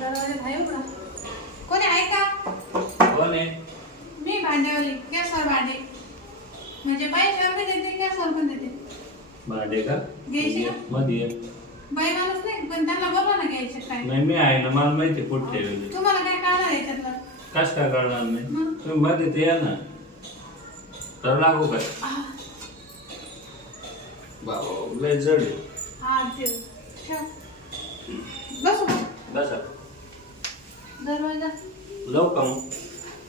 दरवाजा आहे उघडा. कोणी आहे का? कोण आहे? मी भांडेवाली. गॅसवर भांडे म्हणजे पैशावर पण देते, गॅसवर पण देते. भांडे का घ्यायची का? मध्ये बाई माणूस नाही पण त्यांना बोलवा ना घ्यायचे काय. नाही मी आहे ना, मला माहिती कुठे ठेवले. तुम्हाला काय कळणार याच्यातलं? कस काय कळणार नाही? मग? तुम्ही मध्ये ते या ना, तर लागू काय? बाबा लय जड आहे. हा ते ठेव. बसू का? बसा. दरवाजा जाऊ का मग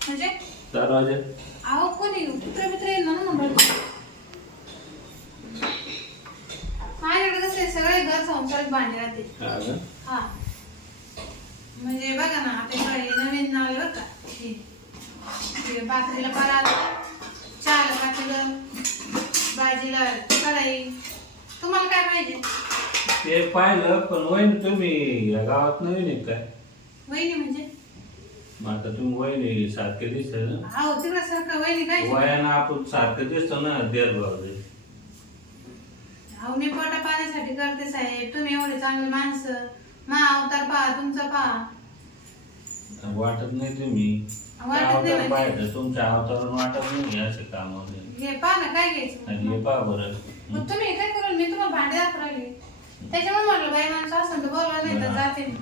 म्हणजे दरवाजा? अहो कोणी कुत्रा मित्र येईल ना म्हणून. माझ्याकडे कसे सगळे घर संसारिक भांडे राहते. हा का? हा म्हणजे बघा ना आता हे नवीन नाव आहे बरं का. हे भाकरीला परात, चहाला पातेलं, भाजीला कढाई. तुम्हाला काय पाहिजे? ते पाहिलं पण वहिनी तुम्ही या गावात नवीन आहे काय? वहिनी म्हणजे मग आता तुम्ही वहिनी सारखे दिसत ना. अहो तिकडे सारखं वहिनी काय? वयानं आपण सारखं दिसतो ना देर भाऊ. अहो मी पोटा पाण्यासाठी करते साहेब. तुम्ही एवढे चांगले माणसं. मा अवतार पहा, तुमचा पहा. वाटत नाही तुम्ही वाटत नाही अवतार म्हणजे? पाहायचं तुमच्या अवतारून वाटत नाही असं काम वगैरे. हे पहा ना काय घ्यायचं. आणि हे पहा बरं. मग तुम्ही काय करून मी तुम्हाला भांडे दाखवली. त्याच्यामुळे म्हटलं बाई माणसं असं तर बोलवा नाही तर जाते मी.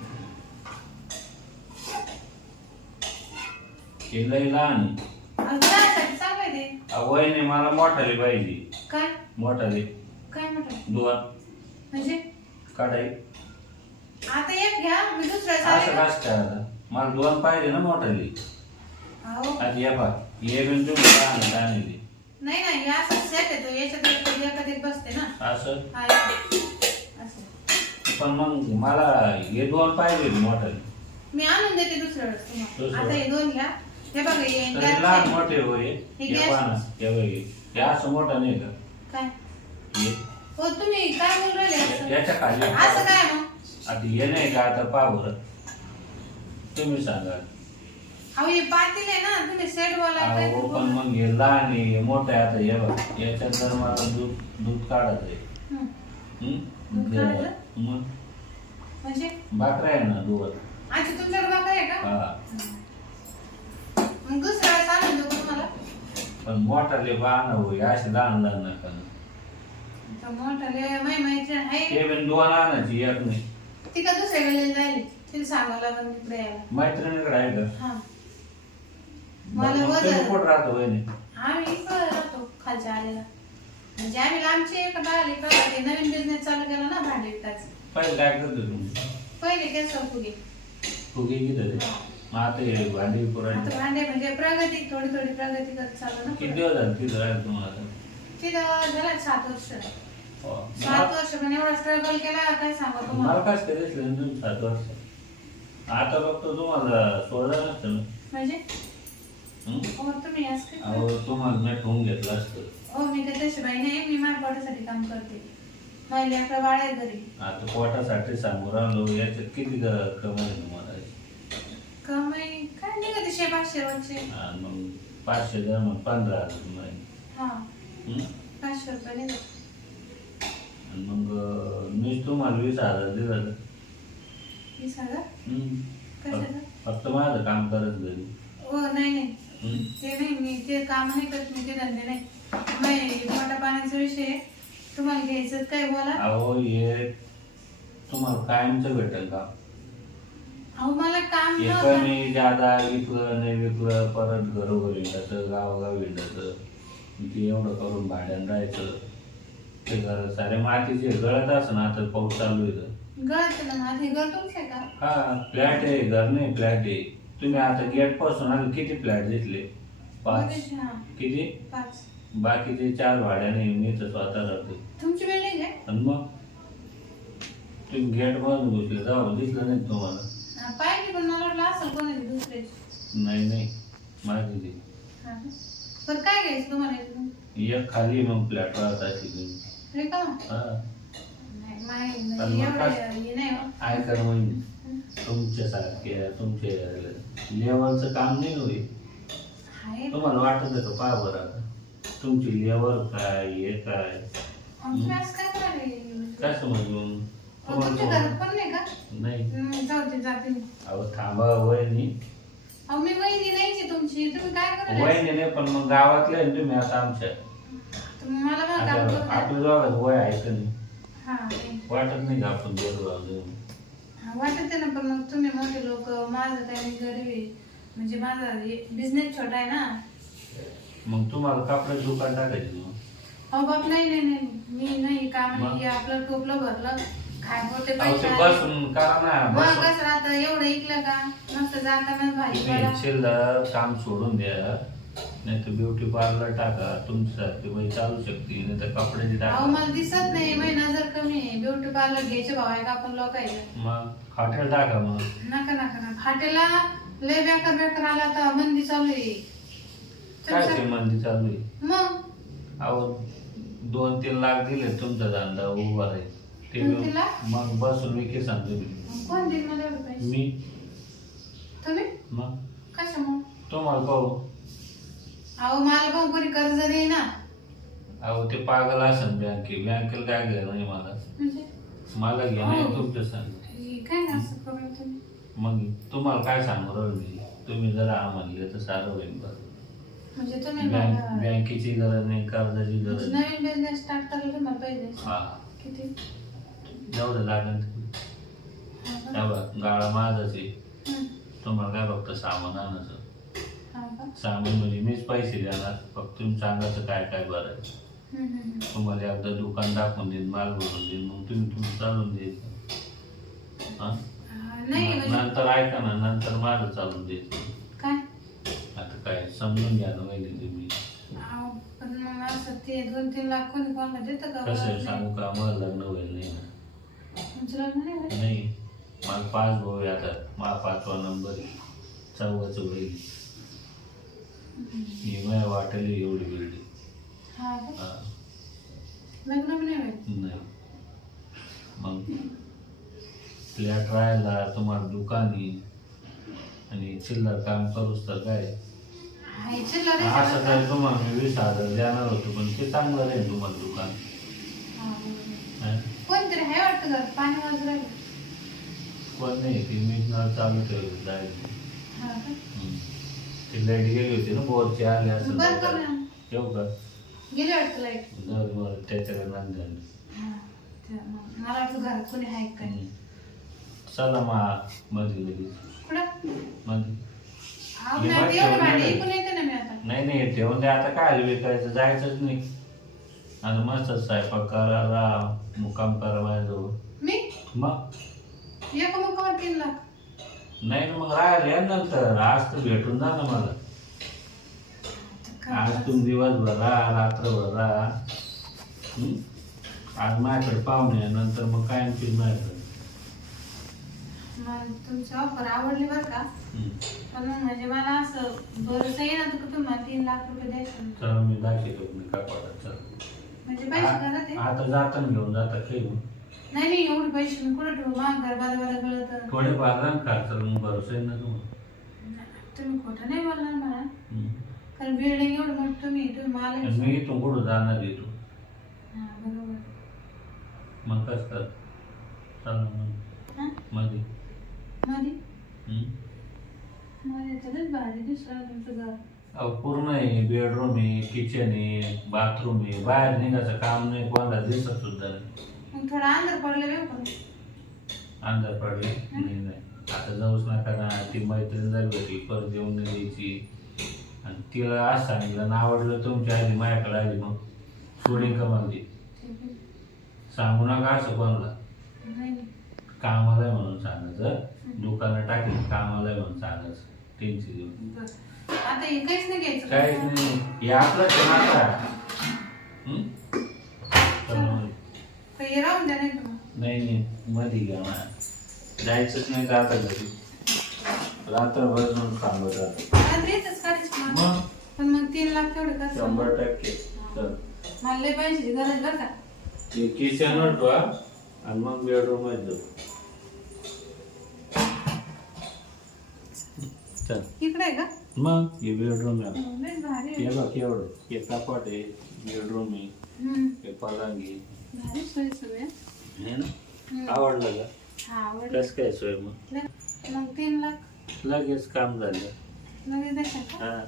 हे लय लहान आहे. अहो, तुझ्यासाठी चांगलं आहे ते. वहिनी मला मोठाली पाहिजे. काय मोठाली काय म्हटलं दुवा म्हणजे? काढाई. आता एक घ्या मी दुसऱ्या असं चालेल का? कसं काय आता? मला दोन पाहिजे ना मोठाली. अहो आता ये पहा ये पण तुम्ही लहान आणली नाही नाही हे असं सेट येतो. याच्यात एखाद एक बसते ना. असं. हा असं पण मग मला हे दोन पाहिजे मोठाली. मी आणून देते दुसऱ्या वेळेस तुम्हाला. दुसऱ्या आता हे दोन घ्या. हे बघा हे तरी गॅस लहान आहे. मोठे होय. हे हे गॅस- पहा ना हे बघ हे असं मोठं नाही का? काय हे हो तुम्ही काय बोल राहिले असं? याच्या खाली असं काय मग? आता हे नाही का आता पहा बरं तुम्ही सांगा. अहो हे पातील आहे ना. तुम्ही सेट बोला काय अहो ते पण बोला. मग हे लहान आहे हे मोठं आहे. आता हे बघ याच्यात जर मला दूध काढायचं आहे. हं. हं? दूध काढायचं? मग म्हणजे भाकऱ्या आहे ना दूध. अच्छा तुमच्याकडे बाकर आहे का? हा मग दुसऱ्या वेळेस आणून देऊ तुम्हाला. पण मोठाले बाण होय असे लहान लहान नका. तर मोठाले माहिती आहे. ते पण दोन आणायची एक नाही. ती का दुसऱ्याकडे जाईल. तिला सांगावं लागेल तिकडे यायला. मैत्रिणीकडे आहे का? हा मला मग तुम्ही वजन कुठं राहतो वहिनी? आम्ही इकडे राहतो खालच्या आलेला. म्हणजे आम्ही लांबचे एका बाहेर इकडे नवीन बिझनेस चालू केला ना भांडे विकायचं. पहिले काय करतो तुम्ही? पहिले केस फुगे. फुगे किती ते? मग आता हे भांडी पुरायची आता भांडे म्हणजे प्रगती थोडी थोडी प्रगती करत चालू ना. किती दिवस झाले तिथं राहिलं तुम्हाला? तिथं झालं 7 वर्ष. हो. 7 वर्ष पण एवढा स्ट्रगल केला काय सांगा मला तुम्हाला. काय करायचं तुम्ही 7 वर्ष आता फक्त तुम्हाला सोडलं नसतं ना. म्हणजे हं? हो तुम्ही असं काय करता? अहो तुम्हाला मी ठेवून घेतलं असतं. हो मी काही तशी बाई नाही. मी माझ्या पोटासाठी काम करते. माझ्या लेकरं बाळ आहे घरी. आता पोटासाठी सांगू राहिलो याच्यात किती कमाई आहे तुम्हाला? कमाई काय नाही का 500 रोजचे. आणि मग 500 द्या मग 15,000 तुम्हाला. हा हं? 500 रुपये नाही देत. आणि मग मी तुम्हाला 20,000 दिलं. 20,000 हं. कशाचं? फक्त माझं काम करत घरी. हो नाही नाही हं? ते नाही. मी ते काम नाही करत. मी ते धंदे नाही. नाही पोटा पाण्याचा विषय आहे. तुम्हाला घ्यायचं काय बोला. अहो हे तुम्हाला कायमचं भेटेल का? अहो मला काम हे नव्हतं. कमी जादा विकलं नाही विकलं परत घरोघरी हिंडायचं गावोगावी हिंडायचं. ते एवढं करून भाड्यानं राहायचं. ते घर सारे मातीचे गळत असं ना आता पाऊस चालू आहे तर. गळत ना माझे घर तुमचं आहे का? हा फ्लॅट आहे घर नाही फ्लॅट आहे. तुम्ही आता गेट पासून आले किती फ्लॅट घेतले? 5. हा किती? 5. बाकीचे 4 भाड्याने मी तर स्वतः राहते. तुमची बिल्डिंग आहे? आणि मग तुम्ही गेट मधून घुसले जाऊ दिसलं नाही तुम्हाला? हा, पाहिजे पण मला वाटलं असेल कोणाची दुसऱ्याची. नाही माझी ती. हा ना. बरं काय घ्यायचं तुम्हाला इथून? एक खाली मग फ्लॅट राहत अशी तुम्ही. हे का? हा नाही माहिती पण नाही. मग एवढं काय? हे नाही हो. आहे कर म्हणजे तुमच्यासारखे तुमचे लेवलचं काम नाही होईल. आहे तुम्हाला वाटत का पहा बरं आता तुमची लेवल काय हे काय आमची असं काय करायला? काय समजून तुमच्या घरात पण नाही का? नाही जाऊ दे जा. जाते मी. अहो थांबा वहिनी. अहो मी वहिनी नाहीची तुमची, तुम्ही काय करायला? वहिनी नाही पण मग गावातले आहे ना तुम्ही आता आमच्या. तुम्ही मला बघा काम आता करू द्या. आपल्या दोघांचं वय आहे का नाही? हा नाही. वाटत नाही का आपण दोघं अजून? हा, वाटत आहे ना, पण मग तुम्ही मोठे लोक, माझं काय नाही गरीब आहे. म्हणजे माझा बिझनेस छोटा आहे ना. मग तुम्हाला कपड्याचं दुकान टाकायचं मग. अहो बाप नाही नाही नाही, मी नाही काम मग? नाही. आपलं टोपलं भरलं, खाय होते अहो पैसे ते आले. बसून करा ना मग बसून. कसं राहतं, एवढं ऐकलं का मस्त जाताना भाजी तुम्ही मला. शिल्लक काम सोडून द्या, नाही तर ब्युटी पार्लर टाका, तुमच्यासारखी बाई चालू शकते, नाही तर कपड्याची अहो टाका. मला दिसत नाही, महिना जर कमी आहे. ब्युटी पार्लर घ्यायचे भाव आहे का आपण लोकांना? मग हॉटेल टाका मग. नका नका नका. हॉटेलला लय बेकार बेकार आला आता, मंदी चालू आहे. काय ते मंदी चालू आहे? मग अहो 2-3 लाख दिले तुमचा धंदा उभा राहील ते 2-3 लाख? मग बसून विके सांगतो मी. कोण देईल मला एवढे पैसे? मी तुम्ही मग कशामुळे? तुम्हाला पाहू. अहो मला पण कोणी कर्ज दे ना. अहो ते पागल असन बँकेला काय घ्या नाही मला. म्हणजे मला घ्या नाही हो. तुमच्या सांग. हे काय ना असं करू तुम्ही? मग तुम्हाला काय सांगू राहिलो मी, तुम्ही जरा म्हणले तर सारं होईल बरं. म्हणजे तुम्ही मला बँकेची गरज नाही, कर्जाची गरज नाही. नवीन बिझनेस स्टार्ट करायला तुम्हाला पाहिजे हा किती? जेवढं लागेल हा का? तेवढा गाळा माझाच आहे. हम्म. तुम्हाला काय फक्त सामान आणायचं. हा का? सामान म्हणजे मीच पैसे देणार, फक्त तुम्ही सांगायचं काय काय बरं आहे. तुम्हाला एकदा दुकान दाखवून देईन, माल भरून देईन, मग तुम्ही चालून द्यायचं. हा? नाही म्हणजे नंतर ऐका ना, नंतर माझं चालून द्यायचं. काय? आता काय समजून घ्या ना पहिले तुम्ही. अहो, पण मग असं ते 2-3 लाख कोणी कोणाला देतं का? कसं आहे सांगू का, मला लग्न होईल नाही ना. तुमचं लग्न नाही होईल? नाही, मला 5 भाऊ आहे आता, मला 5वा नंबर आहे, 4चं होईल. ही माझ्या वाटेल एवढी बिल्डिंग. हा का? हा लग्न पण नाही होईल? नाही. मग फ्लॅट राहायला तुम्हाला दुकान आहे आणि चिल्लर काम करूच तर काय. हाय, चिल्लर आहे असं सगळं. काय तुम्हाला मी 20,000 देणार होतो, पण ते चांगलं राहील तुम्हाला दुकान. हा, बरोबर. हा? कोणतरी आहे वाटतं घरात, पाणी वाजू राहिलं. कोण नाही, ती मी नळ चालू ठेवली जायची. हा का? ती लाईट गेली होती ना, बोरची आली असं. बरं का ना? येऊ का? गेली वाटतं लाईट. जाऊ बरं, त्याच्याकडे नंदन. हा, मला वाटतं घरात कोणी आहे काय. चला मध्ये लगेच कुठं? मध्ये. अहो, ये नाही, बाई, एवढं ठेवून भांडे दे. ऐकून येते ना मी आता. नाही ठेवून द्या, आता काय विकायचं, जायचंच नाही. आता मस्त स्वयंपाक करा, मुक्काम करा माझ्याजवळ. मी मग एका मुकावर 3 लाख. नाही ना, मग राहिले नंतर. आज तर भेटून जा ना मला. आज तुम्ही दिवसभर राहा, रात्रभर राहा. आज माझ्याकडे पाहुणे आहे, नंतर मग काय माझ्याकडे. मला तुमची ऑफर आवडली बरं का, पण मग म्हणजे मला असं बरंच आहे ना, तर तुम्हाला 3 लाख रुपये द्यायचं. चला मी दाखवतो मी काय पडत. चल म्हणजे पैसे घरात आहे? आता जाताना घेऊन जाता काही नाही नाही, एवढे पैसे मी कुठं ठेवू? माझं घर बारा गळत. थोडे बाजार खर्च मग भरोसा आहे ना तुम्हाला. तुम्ही खोटं नाही बोलणार मला, कारण बिल्डिंग एवढं मोठं तुम्ही मला. मी इथून कुठं जाणार आहे तू. हा बरोबर. मग कसं कर, चला मग हा मध्ये. मध्ये हम्म. मध्ये त्यालाच भारी दिसलं तुमचं घर. अहो पूर्ण आहे, बेडरूम आहे, किचन आहे, बाथरूम आहे, बाहेर निघायचं काम नाही, कोणाला दिसत सुद्धा नाही. मग थोडा अंधार पडले बे पण. अंधार पडले नाही. आता जाऊच नका ना, ती मैत्रीण जर भेटली परत येऊन नाही द्यायची. आणि तिला आज सांगितलं ना, आवडलं तुमच्या आधी माझ्याकडे आली, मग सोडीन का मला ती. सांगू नका असं कोणाला. नाही कामाला आहे म्हणून सांगायचं, दुकानं टाकली कामाला आहे म्हणून सांगायचं. टेन्शन घेऊन बरं. आता हे काहीच नाही घ्यायचं. काहीच नाही, हे आपलंच आहे मात्र. काही राहून द्या नाही तुम्हाला. नाही मध्ये घ्या ना, जायचंच नाही का आता घरी. रात्रभर जाऊन थांबत राहतो. रात्रीच काढायची मला. मग पण मग 3 लाख तेवढे का? 100%. तर मला लय पैशाची गरज बरं का. ते किचनवर ठेवा आणि मग बेडरूम मध्ये जाऊ. चल इकडे आहे का? मग हे बेडरूम आहे. लय भारी आहे. हे बघ एवढं, हे कपाट आहे, बेडरूम आहे, हे पलंग आहे. भारी सोय सगळ्या. हे ना आवडलं का? हा आवडलं. कसं काय सोय मग? लगेच काम झालं. लगेच देशाल का? हा